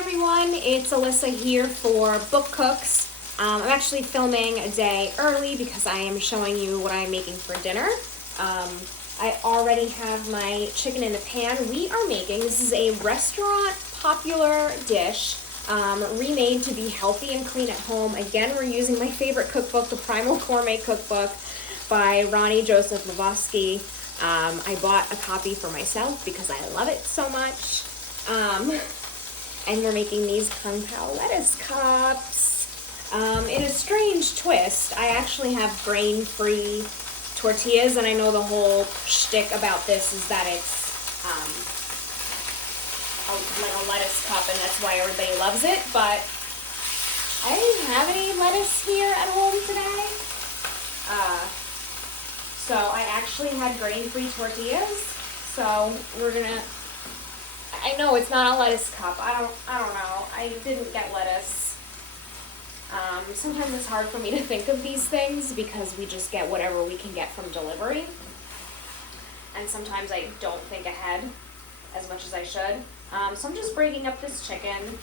everyone, it's Alyssa here for Book Cooks. I'm actually filming a day early because I am showing you what I'm making for dinner. I already have my chicken in the pan. We are making, this is a restaurant popular dish, remade to be healthy and clean at home. Again, we're using my favorite cookbook, the Primal Gourmet cookbook by Ronny Joseph Lvovski. I bought a copy for myself because I love it so much. And we're making these Kung Pao Lettuce Cups. In a strange twist, I actually have grain-free tortillas, and I know the whole shtick about this is that it's like a lettuce cup, and that's why everybody loves it, but I didn't have any lettuce here at home today. So I actually had grain-free tortillas, so we're gonna, I know it's not a lettuce cup, I don't know, I didn't get lettuce. Sometimes it's hard for me to think of these things because we just get whatever we can get from delivery. And sometimes I don't think ahead as much as I should. So I'm just breaking up this chicken.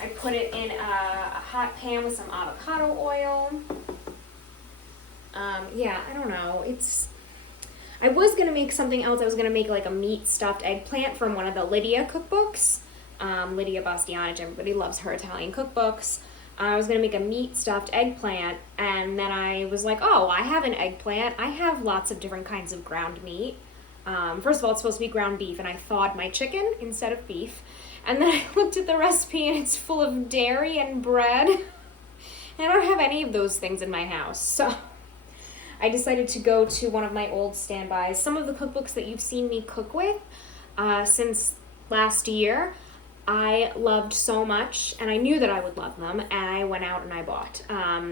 I put it in a hot pan with some avocado oil. Yeah, I don't know. I was going to make something else. I was going to make like a meat stuffed eggplant from one of the Lydia cookbooks. Lydia Bastianich, everybody loves her Italian cookbooks. I was going to make a meat stuffed eggplant, and then I was like, oh, I have an eggplant. I have lots of different kinds of ground meat. First of all, it's supposed to be ground beef, and I thawed my chicken instead of beef. And then I looked at the recipe, and it's full of dairy and bread. And I don't have any of those things in my house, so I decided to go to one of my old standbys. Some of the cookbooks that you've seen me cook with since last year, I loved so much, and I knew that I would love them, and I went out and I bought.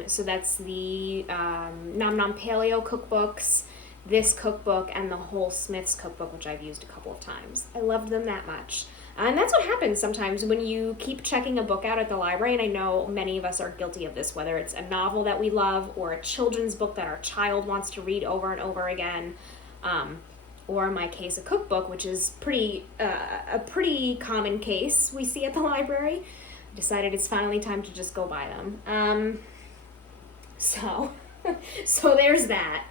So that's the Nom Nom Paleo cookbooks, this cookbook, and the Whole Smith's cookbook, which I've used a couple of times. I loved them that much. And that's what happens sometimes when you keep checking a book out at the library, and I know many of us are guilty of this, whether it's a novel that we love or a children's book that our child wants to read over and over again, or in my case, a cookbook, which is a pretty common case we see at the library. I decided it's finally time to just go buy them. So there's that.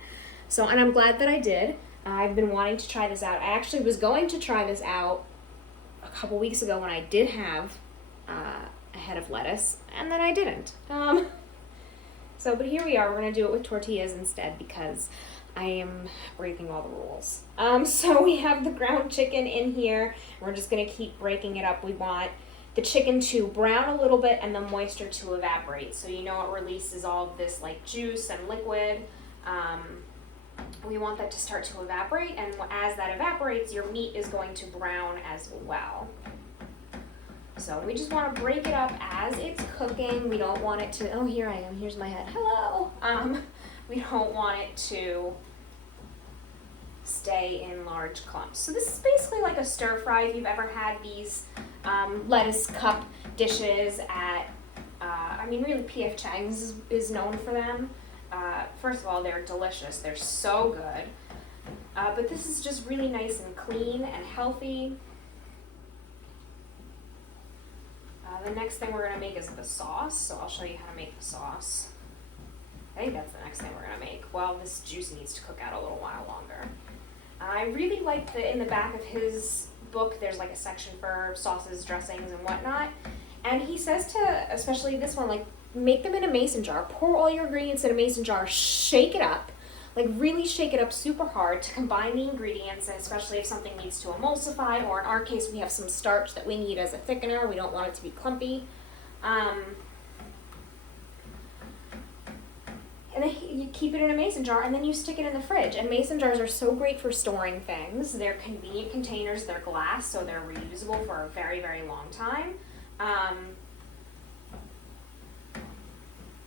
And I'm glad that I did. I've been wanting to try this out. I actually was going to try this out a couple weeks ago when I did have a head of lettuce, and then I didn't. But here we are. We're going to do it with tortillas instead because I am breaking all the rules. So we have the ground chicken in here. We're just going to keep breaking it up. We want the chicken to brown a little bit and the moisture to evaporate. So it releases all of this like juice and liquid. We want that to start to evaporate, and as that evaporates, your meat is going to brown as well. So we just want to break it up as it's cooking. We don't want it to, oh, here I am, here's my head, hello. We don't want it to stay in large clumps. So this is basically like a stir fry. If you've ever had these lettuce cup dishes at, really P.F. Chang's is known for them. First of all, they're delicious. They're so good. But this is just really nice and clean and healthy. The next thing we're going to make is the sauce. So I'll show you how to make the sauce. I think that's the next thing we're going to make. Well, this juice needs to cook out a little while longer. I really like in the back of his book, there's like a section for sauces, dressings, and whatnot. And he says to, especially this one, like, make them in a mason jar. Pour all your ingredients in a mason jar. Shake it up. Like, really shake it up super hard to combine the ingredients, and especially if something needs to emulsify, or in our case, we have some starch that we need as a thickener. We don't want it to be clumpy. And then you keep it in a mason jar, and then you stick it in the fridge. And mason jars are so great for storing things. They're convenient containers. They're glass, so they're reusable for a very, very long time.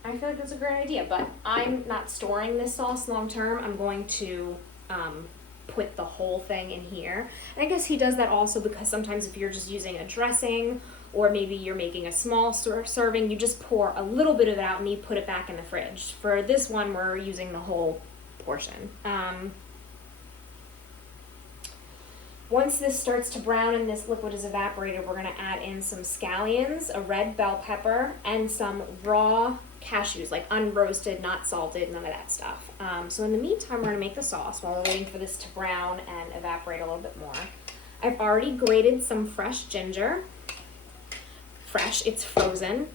I feel like that's a great idea, but I'm not storing this sauce long term. I'm going to put the whole thing in here. And I guess he does that also because sometimes if you're just using a dressing, or maybe you're making a small serving, you just pour a little bit of it out and you put it back in the fridge. For this one, we're using the whole portion. Once this starts to brown and this liquid is evaporated, we're gonna add in some scallions, a red bell pepper, and some raw cashews, like unroasted, not salted, none of that stuff. So in the meantime, we're gonna make the sauce while we're waiting for this to brown and evaporate a little bit more. I've already grated some fresh ginger. Fresh, it's frozen.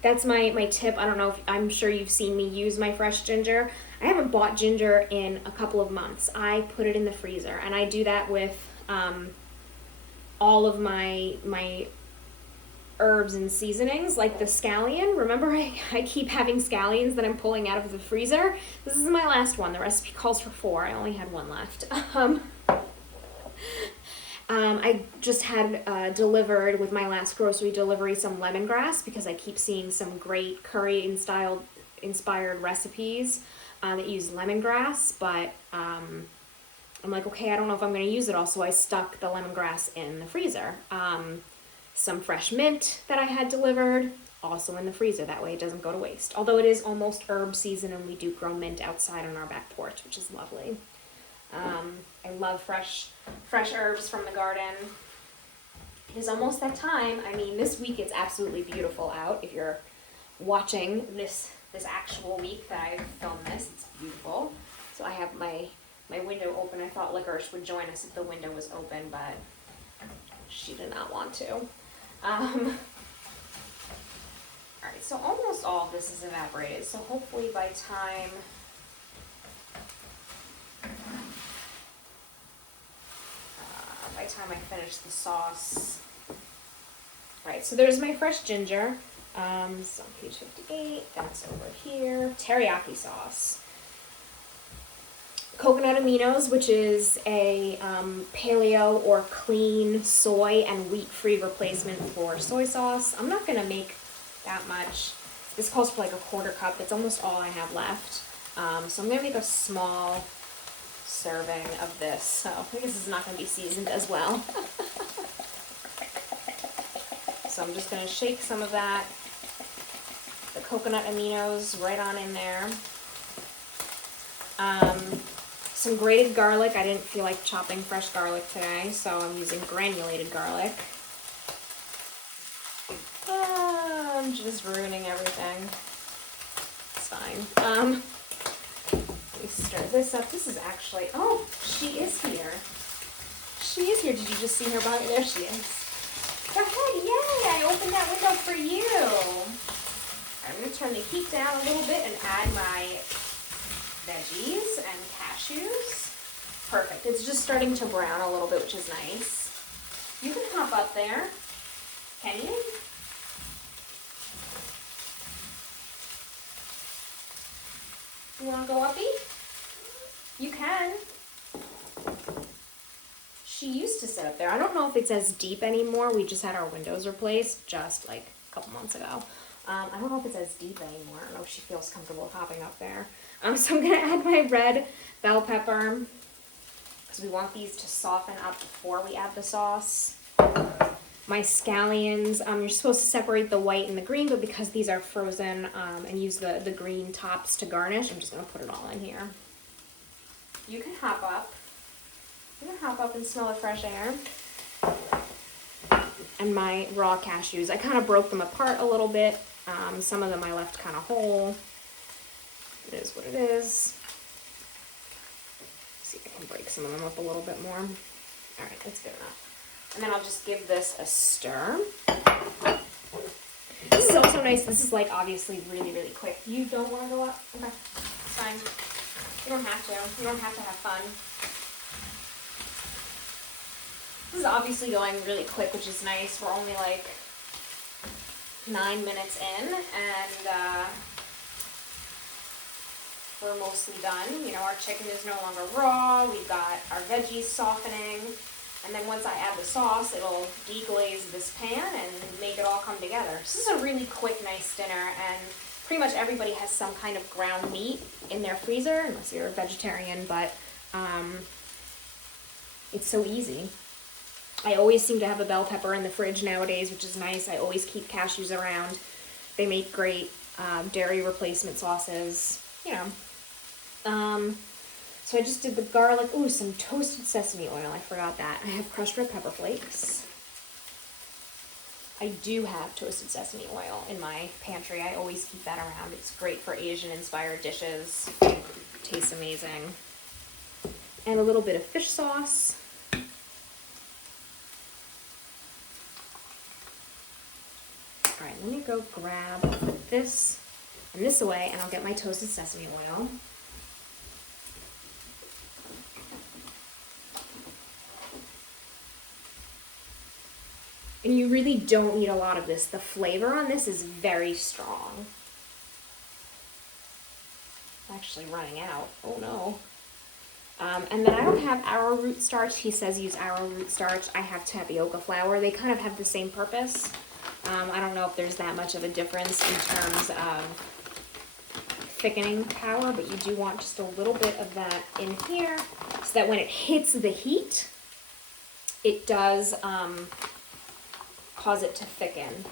That's my tip. I don't know if, I'm sure you've seen me use my fresh ginger. I haven't bought ginger in a couple of months. I put it in the freezer, and I do that with all of my herbs and seasonings, like the scallion. Remember, I keep having scallions that I'm pulling out of the freezer. This is my last one. The recipe calls for 4. I only had 1 left. I just had delivered with my last grocery delivery some lemongrass, because I keep seeing some great curry inspired recipes that use lemongrass, but I'm like, okay, I don't know if I'm going to use it all, so I stuck the lemongrass in the freezer. Some fresh mint that I had delivered, also in the freezer, that way it doesn't go to waste. Although it is almost herb season, and we do grow mint outside on our back porch, which is lovely. I love fresh herbs from the garden. It is almost that time. I mean, this week it's absolutely beautiful out. If you're watching this actual week that I filmed this, it's beautiful. So I have my window open. I thought Licorice would join us if the window was open, but she did not want to. Alright, so almost all of this is evaporated. So hopefully by time I finish the sauce. Alright, so there's my fresh ginger. This is on page 58. That's over here. Teriyaki sauce. Coconut Aminos, which is a paleo or clean soy and wheat-free replacement for soy sauce. I'm not going to make that much. This calls for like a 1/4 cup. That's almost all I have left. So I'm going to make a small serving of this. So I think this is not going to be seasoned as well. So I'm just going to shake some of that. The coconut aminos right on in there. Some grated garlic. I didn't feel like chopping fresh garlic today, so I'm using granulated garlic. I'm just ruining everything. It's fine. Let me stir this up. This is actually, oh, she is here. She is here. Did you just see her body? There she is. Go ahead, yay! I opened that window for you. I'm going to turn the heat down a little bit and add my veggies and cashews. Perfect. It's just starting to brown a little bit, which is nice. You can hop up there. Can you? You want to go uppy? You can. She used to sit up there. I don't know if it's as deep anymore. We just had our windows replaced just like a couple months ago. I don't know if it's as deep anymore. I don't know if she feels comfortable hopping up there. So I'm going to add my red bell pepper because we want these to soften up before we add the sauce. My scallions, you're supposed to separate the white and the green, but because these are frozen and use the green tops to garnish, I'm just going to put it all in here. You can hop up. You can hop up and smell the fresh air. And my raw cashews, I kind of broke them apart a little bit. Some of them I left kind of whole. It is what it is. Let's see if I can break some of them up a little bit more. All right, that's good enough. And then I'll just give this a stir. This is also nice. This is like obviously really, really quick. You don't want to go up? Okay, it's fine. You don't have to. You don't have to have fun. This is obviously going really quick, which is nice. We're only like 9 minutes in, and we're mostly done. You know, our chicken is no longer raw. We've got our veggies softening. And then once I add the sauce, it'll deglaze this pan and make it all come together. This is a really quick, nice dinner, and pretty much everybody has some kind of ground meat in their freezer, unless you're a vegetarian, but it's so easy. I always seem to have a bell pepper in the fridge nowadays, which is nice. I always keep cashews around. They make great dairy replacement sauces, you know. So So I just did the garlic. Ooh, some toasted sesame oil. I forgot that. I have crushed red pepper flakes. I do have toasted sesame oil in my pantry. I always keep that around. It's great for Asian-inspired dishes. Tastes amazing. And a little bit of fish sauce. All right, let me go grab this and this away, and I'll get my toasted sesame oil. And you really don't need a lot of this. The flavor on this is very strong. I'm actually running out. Oh no. And then I don't have arrowroot starch. He says use arrowroot starch. I have tapioca flour. They kind of have the same purpose. I don't know if there's that much of a difference in terms of thickening power, but you do want just a little bit of that in here so that when it hits the heat, it does cause it to thicken.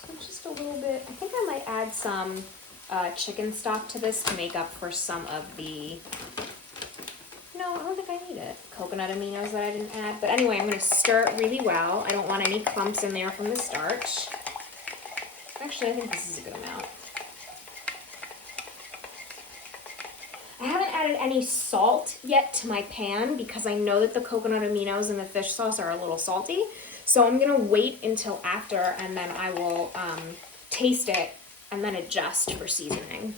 So just a little bit. I think I might add some chicken stock to this to make up for some of the, no, I don't think I need it, coconut aminos that I didn't add. But anyway, I'm going to stir it really well. I don't want any clumps in there from the starch. Actually, I think this is a good amount. I haven't added any salt yet to my pan because I know that the coconut aminos and the fish sauce are a little salty. So I'm going to wait until after, and then I will taste it and then adjust for seasoning.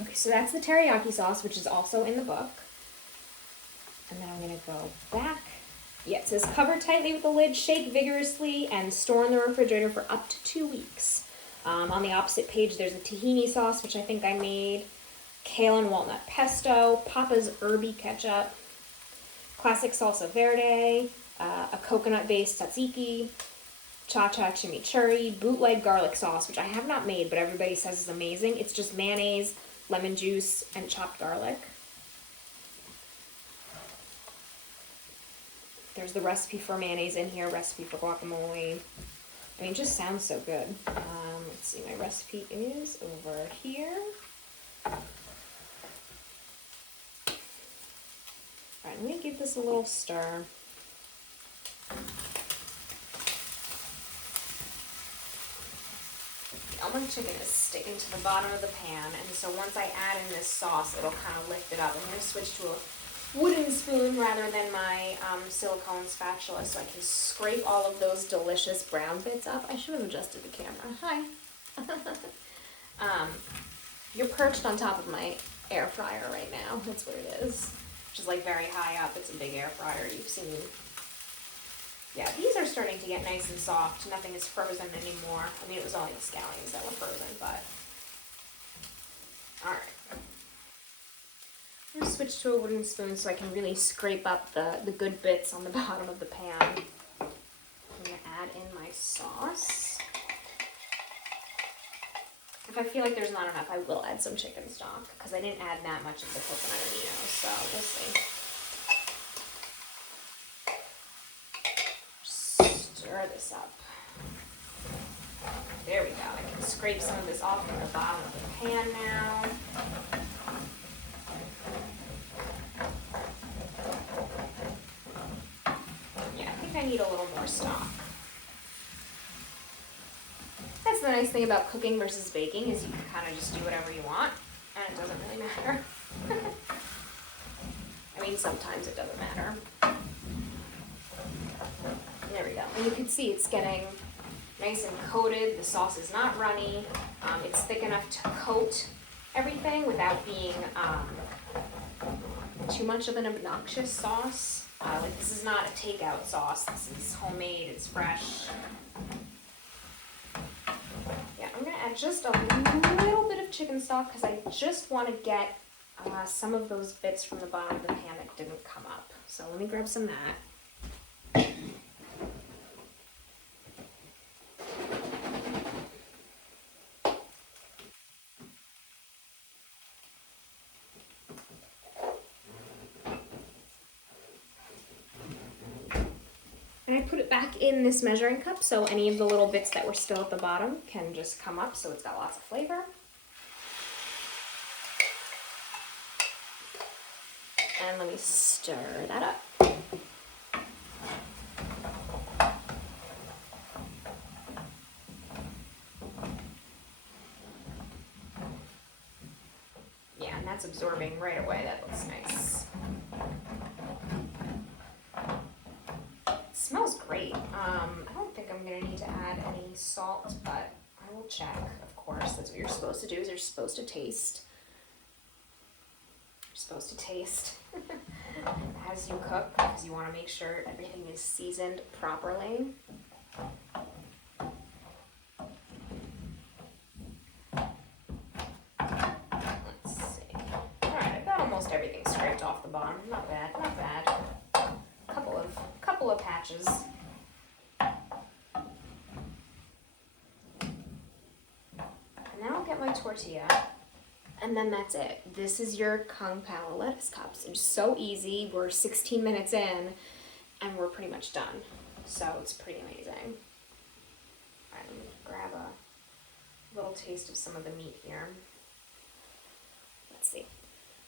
Okay, so that's the teriyaki sauce, which is also in the book. And then I'm going to go back. Yeah, it says cover tightly with the lid, shake vigorously, and store in the refrigerator for up to 2 weeks. On the opposite page, there's a tahini sauce, which I think I made, kale and walnut pesto, Papa's herby ketchup, classic salsa verde, a coconut-based tzatziki, cha-cha chimichurri, bootleg garlic sauce, which I have not made, but everybody says is amazing. It's just mayonnaise, lemon juice, and chopped garlic. There's the recipe for mayonnaise in here, recipe for guacamole. I mean, it just sounds so good. Let's see, my recipe is over here. All right, let me give this a little stir. Almond chicken is sticking to the bottom of the pan, and so once I add in this sauce, it'll kind of lift it up. I'm going to switch to a wooden spoon rather than my silicone spatula so I can scrape all of those delicious brown bits up. I should have adjusted the camera. Hi. You're perched on top of my air fryer right now. That's what it is. Which is like very high up. It's a big air fryer you've seen. Yeah, these are starting to get nice and soft. Nothing is frozen anymore. I mean, it was only the scallions that were frozen, but... Alright. I'm going to switch to a wooden spoon so I can really scrape up the good bits on the bottom of the pan. I'm going to add in my sauce. If I feel like there's not enough, I will add some chicken stock, because I didn't add that much of the coconut aminos, so we'll see. Stir this up. There we go. I can scrape some of this off from the bottom of the pan now. Yeah, I think I need a little more stock. That's the nice thing about cooking versus baking, is you can kind of just do whatever you want, and it doesn't really matter. I mean, sometimes it doesn't matter. There we go. And you can see it's getting nice and coated. The sauce is not runny. It's thick enough to coat everything without being too much of an obnoxious sauce. Like, this is not a takeout sauce. This is homemade. It's fresh. Yeah, I'm going to add just a little bit of chicken stock because I just want to get some of those bits from the bottom of the pan that didn't come up. So let me grab some of that. And I put it back in this measuring cup so any of the little bits that were still at the bottom can just come up so it's got lots of flavor. And let me stir that up. Yeah, and that's absorbing right away. That looks nice. It smells great. I don't think I'm gonna need to add any salt, but I will check, of course. That's what you're supposed to do, is you're supposed to taste. You're supposed to taste as you cook, because you want to make sure everything is seasoned properly. Let's see. Alright, I've got almost everything scraped off the bottom. Not bad, not bad. Couple of patches. And now I'll get my tortilla. And then that's it. This is your Kung Pao Lettuce Cups. It's so easy. We're 16 minutes in and we're pretty much done. So it's pretty amazing. All right, let me grab a little taste of some of the meat here. Let's see.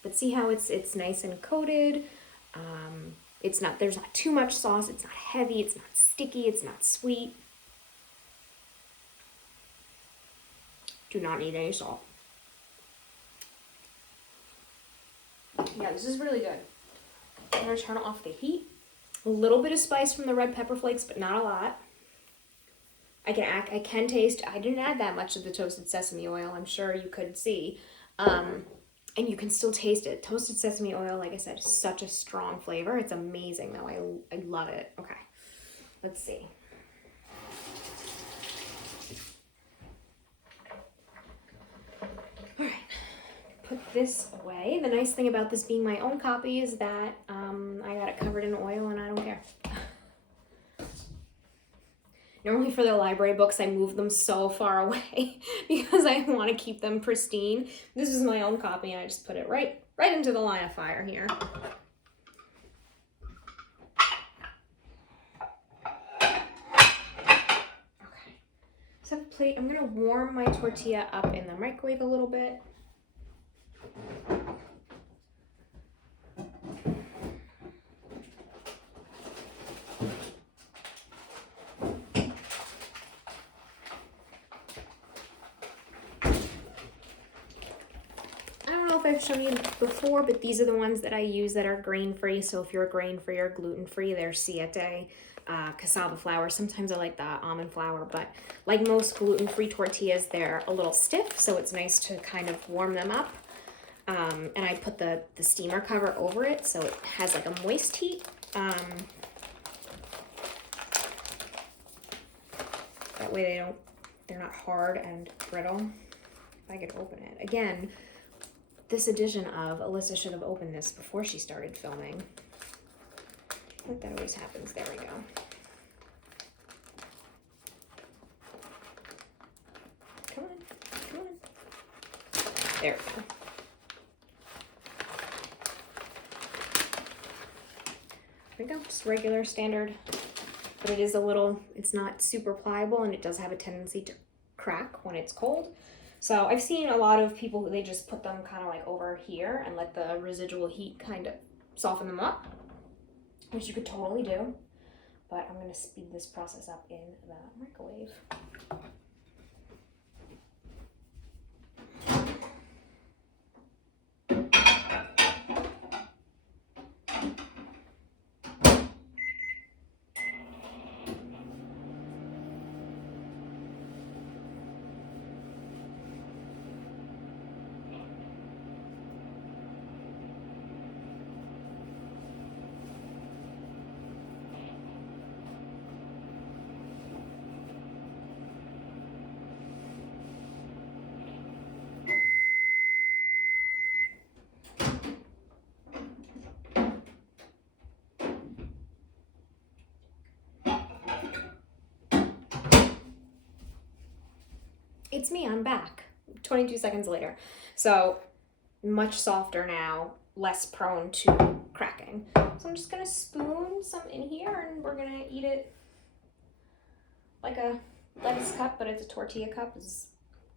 But see how it's nice and coated. There's not too much sauce. It's not heavy. It's not sticky. It's not sweet. Do not need any salt. Yeah, this is really good. I'm gonna turn off the heat. A little bit of spice from the red pepper flakes, but not a lot. I can taste, I didn't add that much of the toasted sesame oil, I'm sure you could see. And you can still taste it. Toasted sesame oil, like I said, is such a strong flavor. It's amazing though, I love it. Okay, let's see. All right. Put this away. The nice thing about this being my own copy is that I got it covered in oil and I don't care. Normally for the library books, I move them so far away because I want to keep them pristine. This is my own copy and I just put it right into the line of fire here. Okay. So I have a plate. I'm going to warm my tortilla up in the microwave a little bit. I've shown you before, but these are the ones that I use that are grain-free. So if you're grain-free or gluten-free, they're siete, cassava flour. Sometimes I like the almond flour, but like most gluten-free tortillas, they're a little stiff, so it's nice to kind of warm them up. And I put the steamer cover over it, so it has like a moist heat. That way they're not hard and brittle. If I could open it. Again, this edition of Alyssa should have opened this before she started filming. But that always happens. There we go. Come on, come on. There we go. There we go, just regular standard. But it is it's not super pliable and it does have a tendency to crack when it's cold. So I've seen a lot of people, they just put them kind of like over here and let the residual heat kind of soften them up, which you could totally do. But I'm going to speed this process up in the microwave. It's me, I'm back. 22 seconds later. So much softer now, less prone to cracking. So I'm just gonna spoon some in here and we're gonna eat it like a lettuce cup, but it's a tortilla cup. It's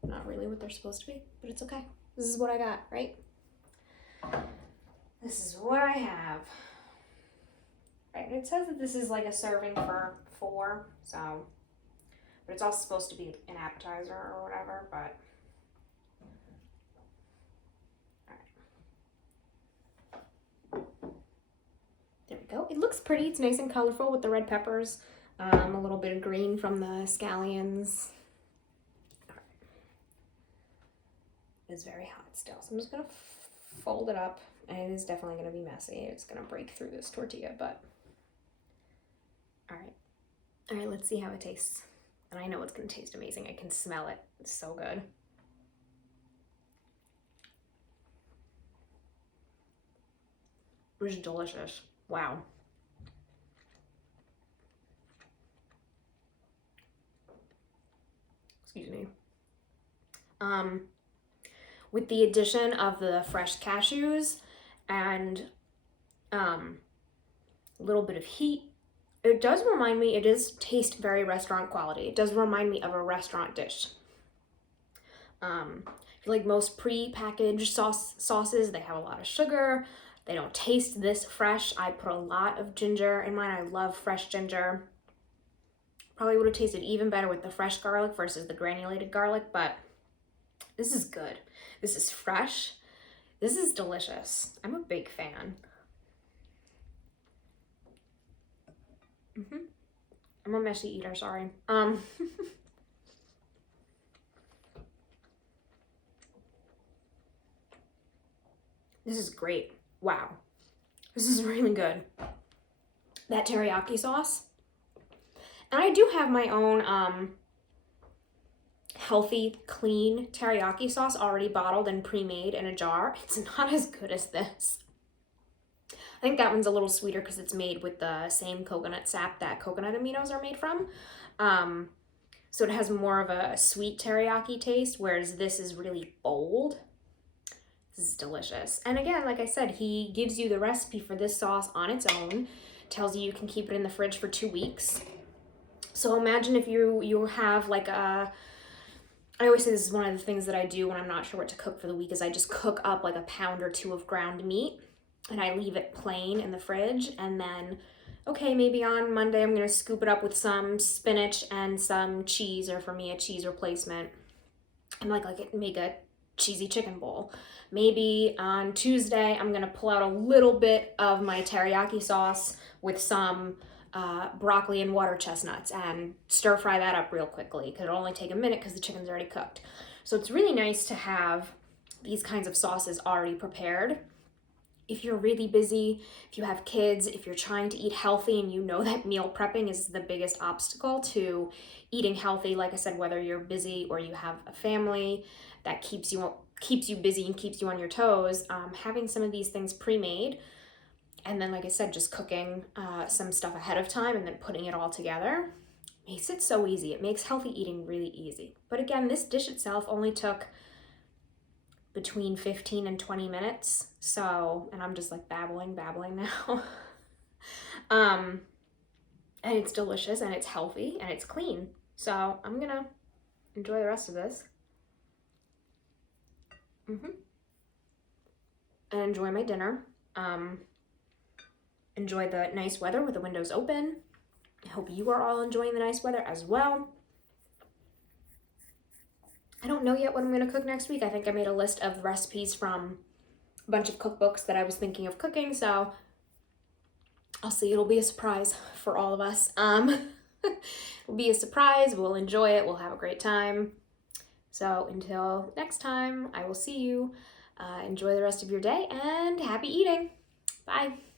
not really what they're supposed to be, but it's okay. This is what I got, right? this is what I have. Right, and it says that this is like a serving for 4, so, but it's also supposed to be an appetizer or whatever, but, all right. There we go. It looks pretty. It's nice and colorful with the red peppers, a little bit of green from the scallions. All right. It's very hot still, so I'm just gonna fold it up, and it is definitely gonna be messy. It's gonna break through this tortilla, but. All right, let's see how it tastes. And I know it's gonna taste amazing. I can smell it. It's so good. It was delicious. Wow. Excuse me. With the addition of the fresh cashews and a little bit of heat, it does remind me, it does taste very restaurant quality. It does remind me of a restaurant dish. I feel like most pre-packaged sauces, they have a lot of sugar. They don't taste this fresh. I put a lot of ginger in mine. I love fresh ginger. Probably would have tasted even better with the fresh garlic versus the granulated garlic, but this is good. This is fresh. This is delicious. I'm a big fan. I'm a messy eater, sorry. This is great. Wow. This is really good. That teriyaki sauce. And I do have my own healthy, clean teriyaki sauce already bottled and pre-made in a jar. It's not as good as this. I think that one's a little sweeter because it's made with the same coconut sap that coconut aminos are made from. So it has more of a sweet teriyaki taste, whereas this is really bold. This is delicious. And again, like I said, he gives you the recipe for this sauce on its own, tells you can keep it in the fridge for 2 weeks. So imagine if you have like a, I always say this is one of the things that I do when I'm not sure what to cook for the week, is I just cook up like a pound or 2 of ground meat and I leave it plain in the fridge, and then, okay, maybe on Monday I'm gonna scoop it up with some spinach and some cheese, or for me a cheese replacement, and like make a cheesy chicken bowl. Maybe on Tuesday I'm gonna pull out a little bit of my teriyaki sauce with some broccoli and water chestnuts and stir fry that up real quickly, because it'll only take a minute because the chicken's already cooked. So it's really nice to have these kinds of sauces already prepared. If you're really busy, if you have kids, if you're trying to eat healthy and you know that meal prepping is the biggest obstacle to eating healthy, like I said, whether you're busy or you have a family that keeps you busy and keeps you on your toes, having some of these things pre-made, and then, like I said, just cooking some stuff ahead of time and then putting it all together makes it so easy. It makes healthy eating really easy. But again, this dish itself only took between 15 and 20 minutes. So, and I'm just like babbling now. And it's delicious and it's healthy and it's clean. So I'm gonna enjoy the rest of this. And enjoy my dinner. Enjoy the nice weather with the windows open. I hope you are all enjoying the nice weather as well. I don't know yet what I'm gonna cook next week. I think I made a list of recipes from a bunch of cookbooks that I was thinking of cooking, so I'll see. It'll be a surprise for all of us. It'll be a surprise. We'll enjoy it. We'll have a great time. So until next time, I will see you. Enjoy the rest of your day and happy eating. Bye.